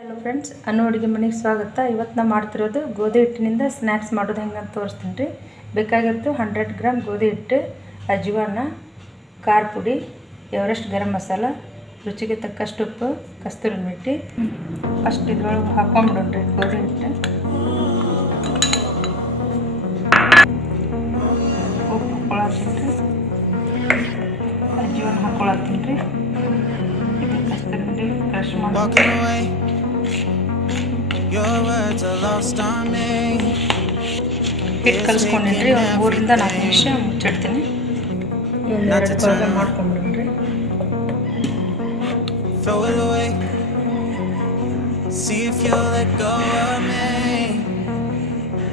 Hello friends, ಅನ್ನು ಅಡುಗೆ ಮನೆಗೆ ಸ್ವಾಗತ. ಇವತ್ತು ನಾನು ಮಾಡ್ತಿರೋದು ಗೋಧಿ ಹಿಟ್ಟಿನಿಂದ ಸ್ನ್ಯಾಕ್ಸ್ ಮಾಡೋದು ಹೆಂಗೆ ಅಂತ ತೋರಿಸ್ತೀನಿ ರೀ. ಬೇಕಾಗಿರೋದು 100 ಗ್ರಾಮ್ ಗೋಧಿ ಹಿಟ್ಟು, ಅಜ್ವಾನ, ಖಾರ ಪುಡಿ, ಎವರೆಸ್ಟ್ ಗರಂ ಮಸಾಲ, ರುಚಿಗೆ ತಕ್ಕಷ್ಟು ಉಪ್ಪು, ಕಸ್ತೂರಿ ಮೆಟ್ಟಿ. ಫಸ್ಟ್ ಇದ್ರೊಳಗೆ ಹಾಕೊಂಡ್ಬಿಡೋಣ್ರಿ ಗೋಧಿ ಹಿಟ್ಟು. ಉಪ್ಪು ಹಾಕೊಳತ್ತೀನಿ ರೀ, ಅಜ್ವಾನ ಹಾಕೊಳತ್ತೀನಿ ರೀ, ಇದು ಕಸ್ತೂರಿ ಮೆಟ್ಟಿ ಕ್ರಷ್ ಮಾಡಿ ಹಿಟ್ಟು ಕಲಿಸ್ಕೊಂಡಿನ್ರಿ. ಒಂದು 3 ರಿಂದ 4 ನಿಮಿಷ ಮುಚ್ಚಿಡ್ತೀನಿ. ಒಂದೆರಡು ಭಾಗ ಮಾಡ್ಕೊಂಡ್ಬಿಡ್ರಿ. See if you'll let go of me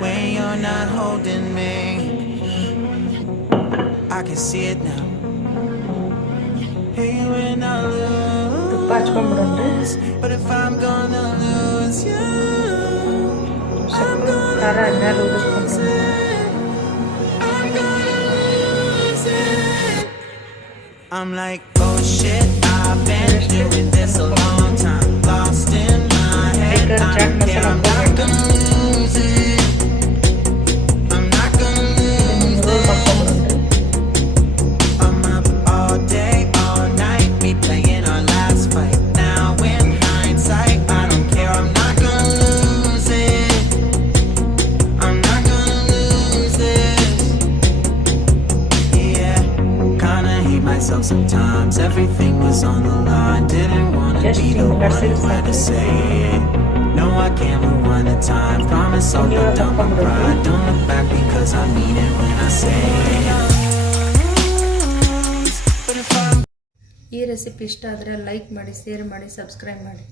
when you're not holding me. I can see it now. Hey, when I lose, but if I'm gonna lose you, I'm gonna lose it. I'm gonna lose it. I'm like, oh shit, I've been doing this a long time, lost in my head. I don't care, I'm not gonna lose it. I'm not gonna lose it. I'm up all day, all night, we playing our last fight. Now in hindsight, I don't care, I'm not gonna lose it. I'm not gonna lose this. Yeah, kinda hate myself sometimes. Everything was on the line, didn't wanna be the one who had to say it. No, I can't rewind the time. Promise I'll put down my pride. Don't look back because I mean it when I say it. ಈ recipe ಇಷ್ಟ ಆದರೆ like ಮಾಡಿ, share ಮಾಡಿ, subscribe ಮಾಡಿ.